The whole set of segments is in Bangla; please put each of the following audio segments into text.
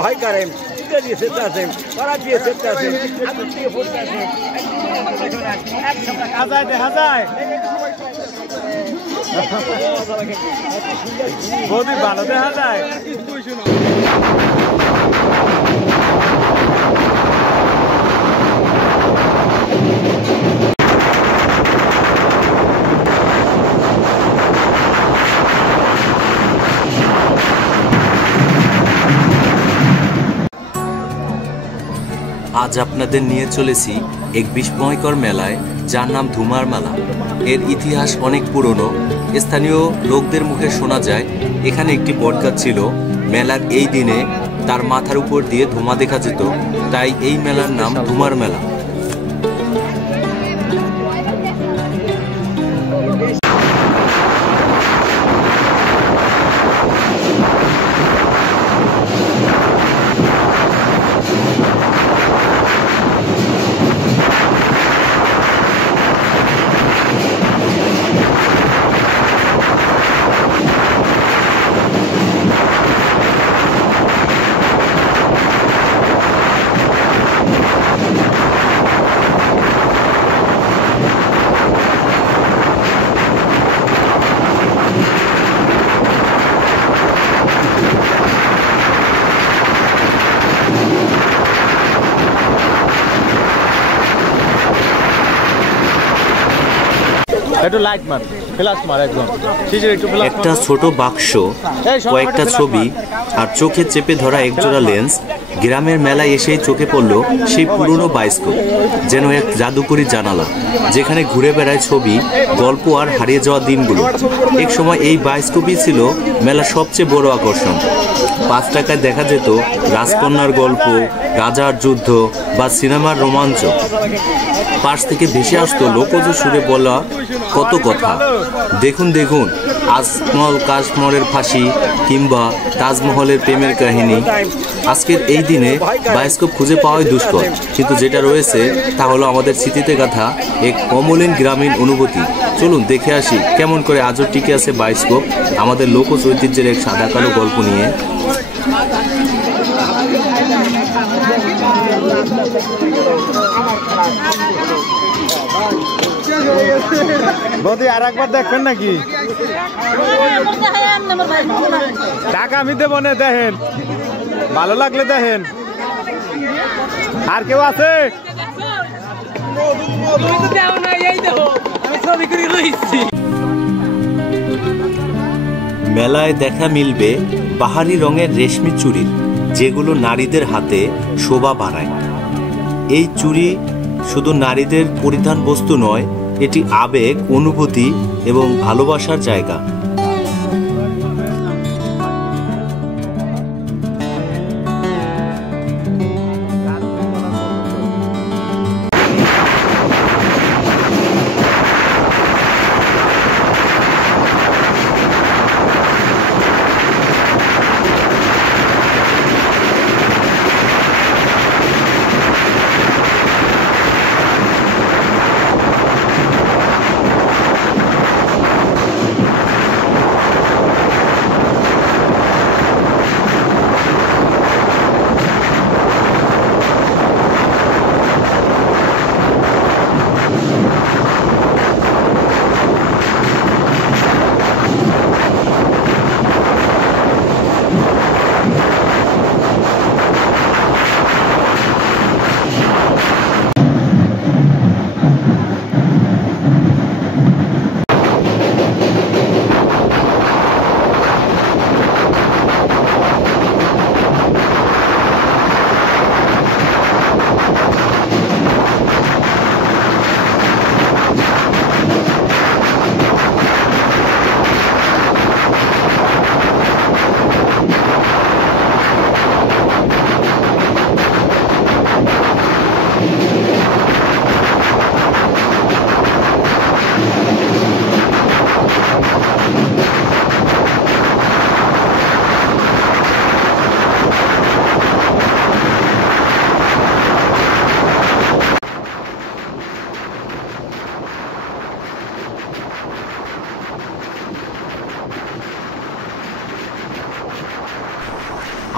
ভয় করেন, এটা দিয়ে সেটা আছেন, ওরা দিয়ে সেটা আছেন, আগুন দিয়ে ফুটতে আছেন। দেখা যায় বহুত ভালো দেখা যায়। আজ আপনাদের নিয়ে চলেছি এক বিস্ময়কর মেলায়, যার নাম ধুমার মেলা। এর ইতিহাস অনেক পুরনো। স্থানীয় লোকদের মুখে শোনা যায় এখানে একটি বটগাছ ছিল। মেলার এই দিনে তার মাথার উপর দিয়ে ধোঁয়া দেখা যেত, তাই এই মেলার নাম ধুমার মেলা। একটা ছোট বাক্স, কয়েকটা ছবি আর চোখে চেপে ধরা একজোড়া লেন্স। গ্রামের মেলায় এসেই চোখে পড়ল সেই পুরনো বায়োস্কোপ, যেন এক জাদুকরি জানালা, যেখানে ঘুরে বেড়ায় ছবি, গল্প আর হারিয়ে যাওয়া দিনগুলো। এক সময় এই বায়োস্কোপই ছিল মেলার সবচেয়ে বড় আকর্ষণ। 5 টাকায় দেখা যেত রাজকন্যার গল্প, রাজার যুদ্ধ বা সিনেমার রোমাঞ্চ। পাশ থেকে ভেসে আসতো লোকজ সুরে বলা কত কথা। দেখুন দেখুন, আজমল কাশমরের ফাঁসি কিংবা তাজমহলের প্রেমের কাহিনী। আজকের এই দিনে বায়োস্কোপ খুঁজে পাওয়াই দুষ্কর, কিন্তু যেটা রয়েছে তা হলো আমাদের স্মৃতিতে গাথা এক অমলিন গ্রামীণ অনুভূতি। চলুন দেখে আসি কেমন করে আজও টিকে আছে বায়োস্কোপ আমাদের লোকজ ঐতিহ্যের এক সাদা কালো গল্প নিয়ে। বৌদি আর একবার দেখবেন নাকি? টাকা আমি দেবো না, দেখেন ভালো লাগলে দেখেন। আর কেউ আছে? মেলায় দেখা মিলবে বাহারি রঙের রেশমি চুড়ি, যেগুলো নারীদের হাতে শোভা বাড়ায়। এই চুড়ি শুধু নারীদের পরিধান বস্তু নয়, এটি আবেগ, অনুভূতি এবং ভালোবাসার জায়গা।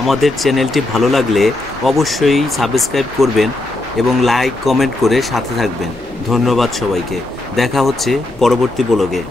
আমাদের চ্যানেলটি ভালো লাগলে অবশ্যই সাবস্ক্রাইব করবেন এবং লাইক কমেন্ট করে সাথে থাকবেন। ধন্যবাদ সবাইকে। দেখা হচ্ছে পরবর্তী ব্লগে।